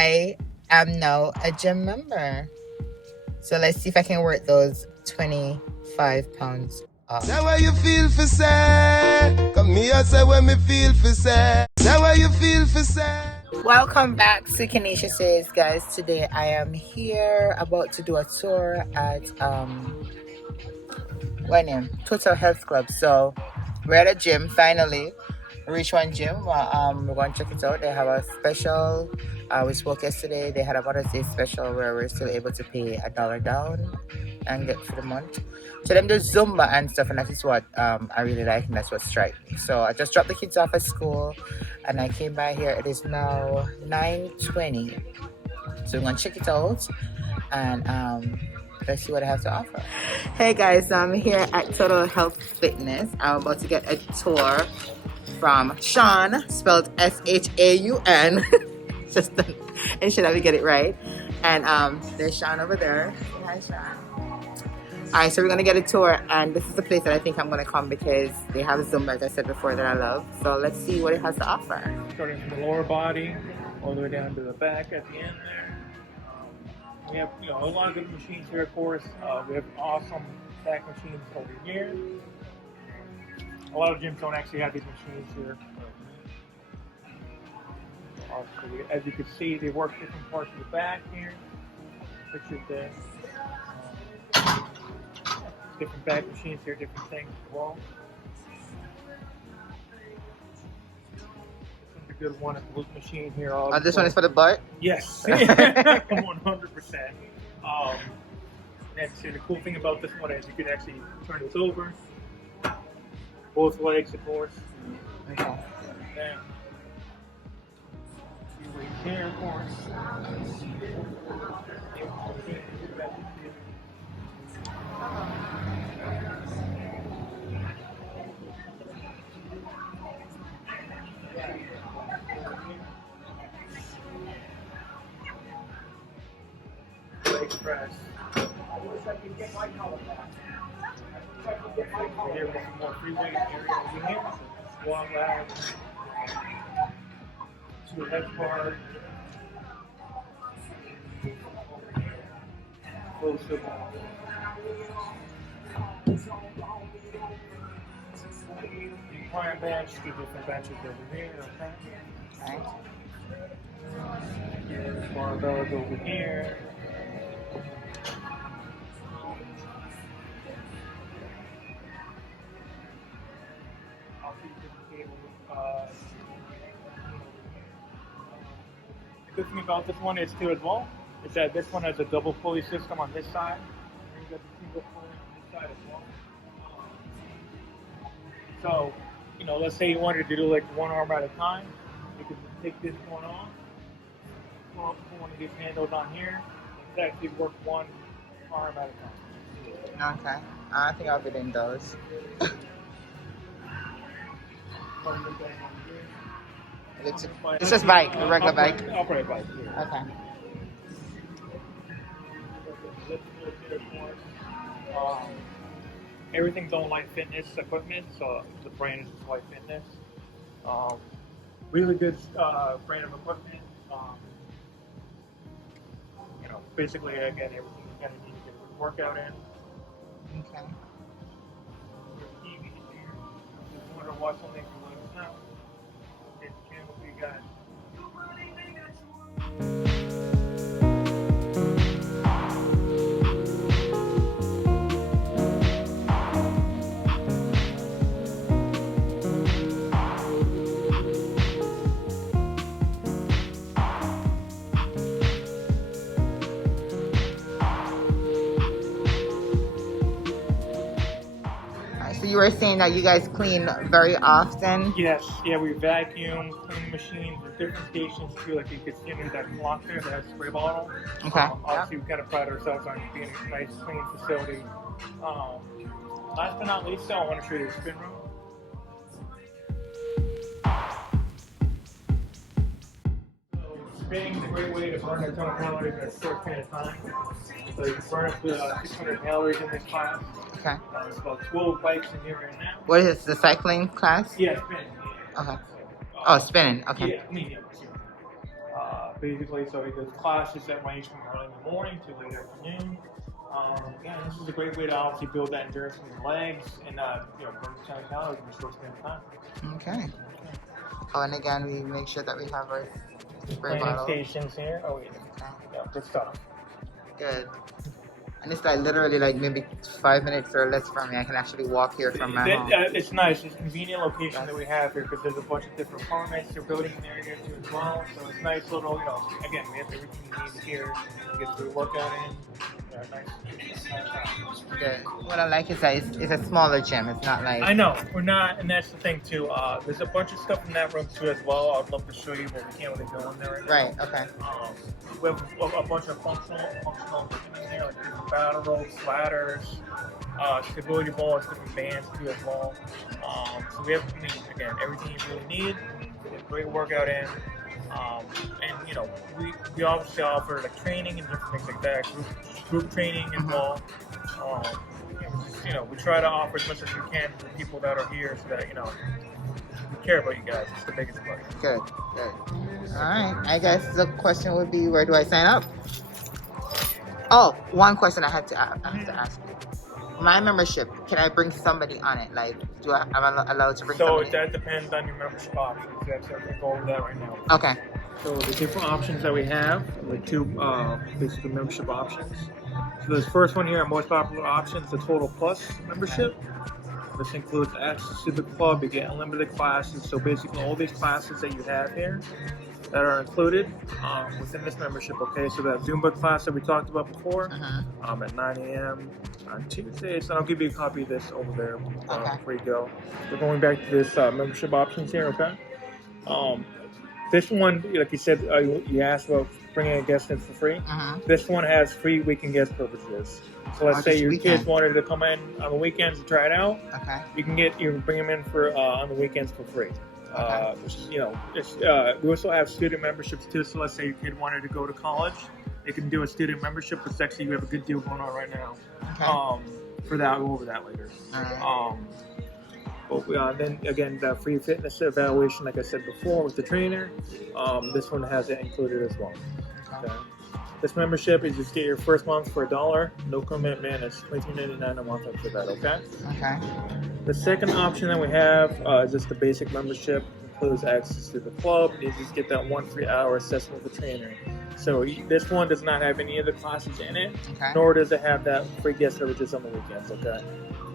I am now a gym member. So let's see if I can work those 25 pounds off. That way you feel for say. Come here, say when me feel for say. That way you feel for say. Welcome back to KeneishaSays, guys. Today I am here about to do a tour at Total Health Club. So we're at a gym finally. Reach one gym. We're going to check it out. They have a special. We spoke yesterday. They had a Mother's Day special where we're still able to pay $1 down and get for the month. So them do Zumba and stuff, and that is what I really like, and that's what strikes me. So I just dropped the kids off at school, and I came by here. It is now 9:20. So we're gonna check it out, and let's see what I have to offer. Hey guys, I'm here at Total Health Fitness. I'm about to get a tour from Sean, spelled S-H-A-U-N. Just ensure that we get it right. And there's Sean over there. Say hi, Sean. Alright, so we're gonna get a tour, and this is the place that I think I'm gonna come because they have Zumba, as I said before, that I love. So let's see what it has to offer. Starting from the lower body all the way down to the back at the end there. We have a lot of good machines here, of course. We have awesome back machines over here. A lot of gyms don't actually have these machines here. As you can see, they work different parts of the back here. Pictured there. Different back machines here, different things as well. This one's a good one. It's a glute machine here. This one is for the butt? Yes, 100%. And so the cool thing about this one is you can actually turn this over. Both legs, of course. Okay. Down. You right there, of course. Leg press. Here with some more free weight area over here. Squat rack. To the left part. Close up. Incline bench, two different benches over here, okay? Barbells over here. The good thing about this one is too as well is that this one has a double pulley system on this side. And you got the single pulley on this side as well. So, let's say you wanted to do like one arm at a time, you can take this one off, pull one of these handles on here, and actually work one arm at a time. Okay. I think I'll be doing those. It's just bike, a regular bike. Upright bike. Okay. Everything's on Light Fitness equipment, so the brand is Light Fitness. Really good brand of equipment. Basically, again, everything you kind of need to get a workout in. Okay. TV here. If you want to watch something, you let us know. Hit the channel for you guys. So you were saying that you guys clean very often? Yes, we vacuum, clean the machines. There's different stations too, like you can see under that clock there, that spray bottle. Okay. Obviously, we kind of pride ourselves on being a nice, clean facility. Last but not least, though, I want to show you the spin room. Spinning is a great way to burn a ton of calories in a short period of time. So you can burn up to 600 calories in this class. Okay. There's about 12 bikes in here right now. What is this, the cycling class? Yeah, spinning. Okay. Oh, spinning. Okay. Yeah, basically, so he does classes that range from early in the morning to late afternoon. Again, this is a great way to obviously build that endurance in your legs and burn a ton of calories in a short span of time. Okay. Oh, and again, we make sure that we have our spray Training bottle. stations here. Oh, yeah. Yeah, good stuff. Good. And it's like literally like maybe 5 minutes or less from me. I can actually walk here from my home. It's nice. It's a convenient location that we have here because there's a bunch of different apartments. They're building an area too as well. So it's nice little, again, we have everything you need here. You get the workout in. Nice. Good. What I like is that it's a smaller gym. It's not like... I know. We're not, and that's the thing too. There's a bunch of stuff in that room too as well. I'd love to show you, but we can't really go in there right now. Right, okay. We have a bunch of functional equipment in here, like different battle ropes, ladders, stability balls, different bands too as well. So we have, again, everything you really need. Get a great workout in. And we obviously offer like training and different things like that, group training as well. We try to offer as much as we can to the people that are here so that we care about you guys. It's the biggest part. Good, good. All right. I guess the question would be, where do I sign up? Oh, one question I have to ask you. My membership, can I bring somebody on it? Like, am I allowed to bring somebody? So that depends on your membership options. That's I'm going to go over that right now. Okay. So the different options that we have, like two basically membership options. So this first one here, our most popular option, is the Total Plus membership. This includes access to the club. You get unlimited classes. So basically all these classes that you have here that are included within this membership. Okay, so that Zumba class that we talked about before at 9 a.m. on Tuesdays. And I'll give you a copy of this over there before you go. We're going back to this membership options here, okay? This one, like you said, you asked about bringing a guest in for free. This one has free weekend guest privileges. So let's say your kids wanted to come in on the weekends to try it out. Okay. You can bring them in for on the weekends for free. Which is, we also have student memberships too. So let's say your kid wanted to go to college, they can do a student membership. It's actually, we have a good deal going on right now. For that, I'll go over that later. But then again, the free fitness evaluation, like I said before, with the trainer. This one has it included as well. Okay. This membership is just get your first month for $1, no commitment. It's $23.99 a month after that. Okay. Okay. The second option that we have is just the basic membership. Includes access to the club. You just get that 1 3-hour assessment with the trainer. So this one does not have any of the classes in it, nor does it have that free guest privileges on the weekends. Okay.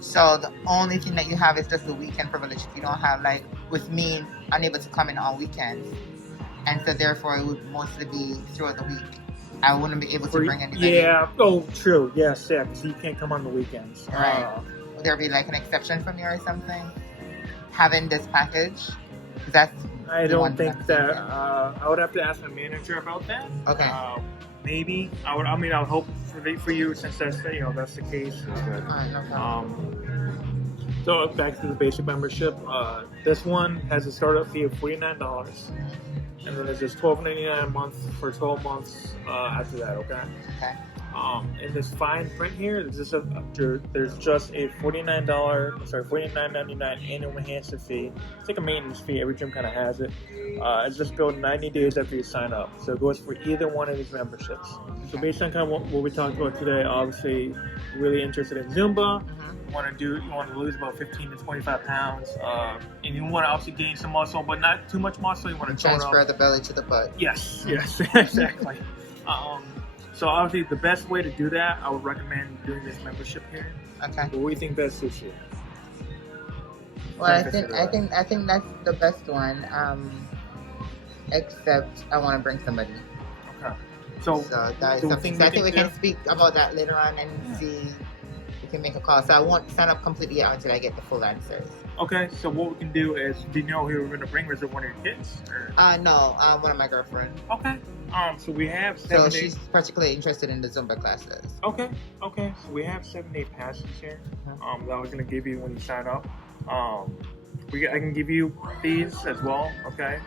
So the only thing that you have is just the weekend privilege. You don't have, like, with me, unable to come in on weekends, and so therefore it would mostly be throughout the week. I wouldn't be able to bring anybody. Yeah. Oh, true. Yes. Yeah. Because you can't come on the weekends. Right. Would there be like an exception for me or something? Having this package? I don't think that. I would have to ask my manager about that. Okay. Maybe. I would hope for you, since that's that's the case. Alright, no problem. So back to the basic membership. This one has a startup fee of $49. And then there's just $12.99 a month for 12 months after that, okay? Okay. In this fine print here, there's just a $49.99 annual enhancement fee. It's like a maintenance fee. Every gym kind of has it. It's just billed 90 days after you sign up. So it goes for either one of these memberships. So based on kind of what we talked about today, obviously really interested in Zumba. You want to lose about 15 to 25 pounds, and you want to obviously gain some muscle, but not too much muscle. You want to transfer the belly to the butt. Yes, exactly. So obviously, the best way to do that, I would recommend doing this membership here. Okay. What do you think best suits you? Well, I think that's the best one. Except I want to bring somebody. Okay. So that is something. So I think we can speak about that later on and see. We can make a call. So I won't sign up completely yet until I get the full answers. Okay, so what we can do is, do you know who we're going to bring? Or is it one of your kids? Or? No, one of my girlfriends. Okay. So we have 7 So days. she's particularly interested in the Zumba classes. Okay. So we have 7-day passes here. That I was going to give you when you sign up. I can give you these as well, okay?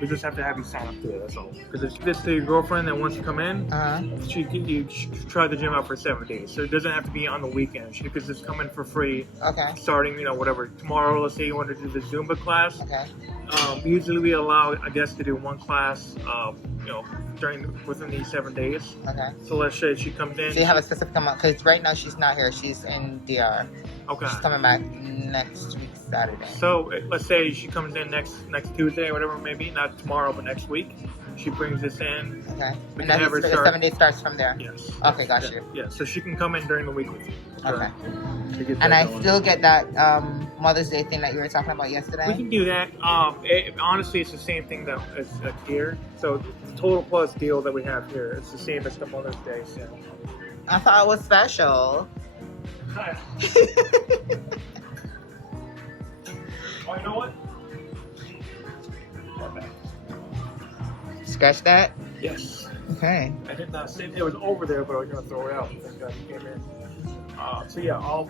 We just have to have you sign up to it, that's all. Because it's this to your girlfriend that wants to come in, you try the gym out for 7 days. So it doesn't have to be on the weekend. She could just come in for free, starting, whatever. Tomorrow, let's say you want to do the Zumba class. Okay. Usually we allow a guest to do one class within these 7 days. Okay. So let's say she comes in. So you have a specific amount, because right now she's not here. She's in DR. Okay. She's coming back next week, Saturday. So let's say she comes in next Tuesday or whatever it may be, not tomorrow, but next week. She brings this in. Okay. We And can that's have her the start. 7 days starts from there. Yes. Okay, got you. Yeah, so she can come in during the week with you. Okay. To get And that I going. still get that Mother's Day thing that you were talking about yesterday. We can do that. Honestly, it's the same thing as here. So the total plus deal that we have here, it's the same as the Mother's Day sale. I thought it was special. Oh, you know what? Scratch that? Yes. Okay. I did not say it was over there, but I was gonna throw it out. Thank God you came in. So yeah, I'll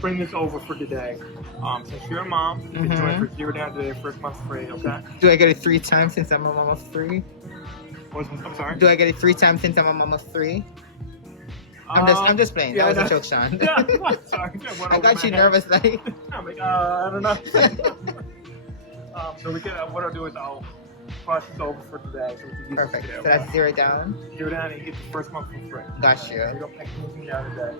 bring this over for today. Since you're a mom, you can join for $0 down today, first month free. Okay? Do I get it 3 times since I'm a mom of 3? I'm sorry. Do I get it 3 times since I'm a mom of 3? I'm just playing. Yeah, that was a joke, Sean. Yeah, sorry. I got you nervous, like. I'm like, I don't know. So we can. What I'll do is I'll process this over for today. So we can use Perfect. it today, So that's $0 down. $0 down and you get the first month for free. Got So you. we don't pay anything down today.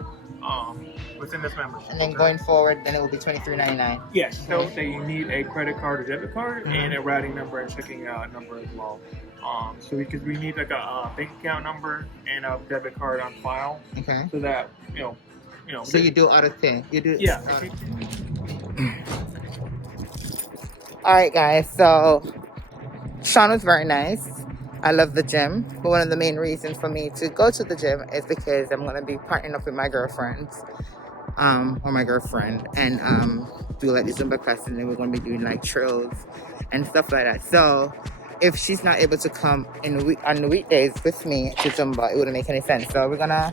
Within this membership. And then okay? going forward, then it will be $23.99. Yes. So that you need a credit card or debit card and a routing number and checking number as well. So because we need like a bank account number and a debit card on file, Okay. so that So you do auto pay. You do. Yeah. All right, guys. So Sean was very nice. I love the gym, but one of the main reasons for me to go to the gym is because I'm gonna be partnering up with my girlfriends, or my girlfriend, and do like the Zumba classes, and then we're gonna be doing like trills and stuff like that. So if she's not able to come on the weekdays with me to Zumba, it wouldn't make any sense. So we're gonna,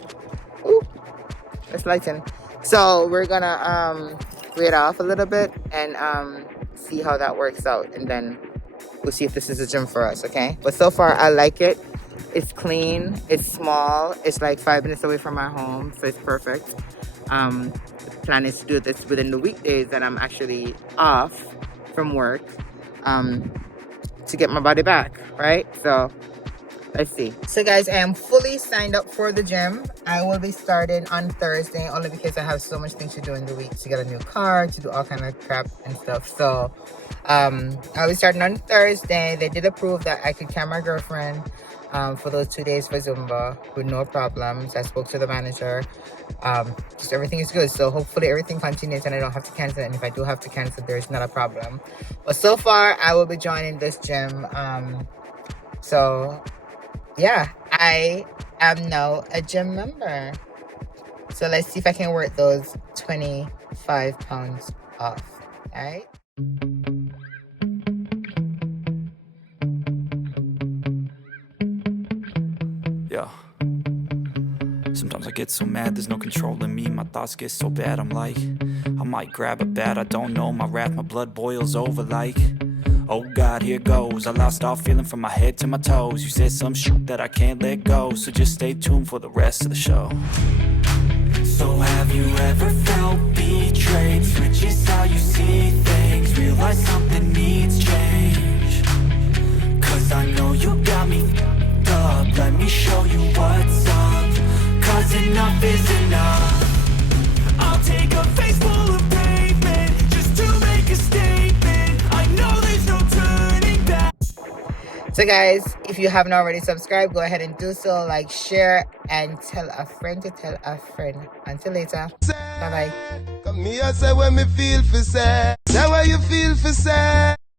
let's lighten. So we're gonna wait off a little bit and see how that works out, and then we'll see if this is a gym for us, okay? But so far, I like it. It's clean, it's small, it's like 5 minutes away from my home, so it's perfect. The plan is to do this within the weekdays that I'm actually off from work, to get my body back, right? So let's see. So guys, I am fully signed up for the gym. I will be starting on Thursday only because I have so much things to do in the week, to get a new car, to do all kind of crap and stuff. So I'll be starting on Thursday. They did approve that I could carry my girlfriend for those 2 days for Zumba with no problems. I spoke to the manager. Just everything is good. So hopefully everything continues and I don't have to cancel it. And if I do have to cancel, there's not a problem. But so far, I will be joining this gym. So yeah, I am now a gym member. So let's see if I can work those 25 pounds off. All right. Yeah. Sometimes I get so mad, there's no controlling me. My thoughts get so bad, I'm like, I might grab a bat, I don't know. My wrath, my blood boils over like, oh God, here goes. I lost all feeling from my head to my toes. You said some shit that I can't let go, so just stay tuned for the rest of the show. So have you ever felt betrayed? Switches how you see things, realize something needs change. Cause I know you got me up, let me show you what's up. Cause enough is enough. I'll take a face full of pavement just to make a statement. I know there's no turning back. So guys, if you haven't already subscribed, go ahead and do so. Like, share, and tell a friend to tell a friend. Until later. Bye-bye. Come here, say when me feel for say. Say what you feel for say.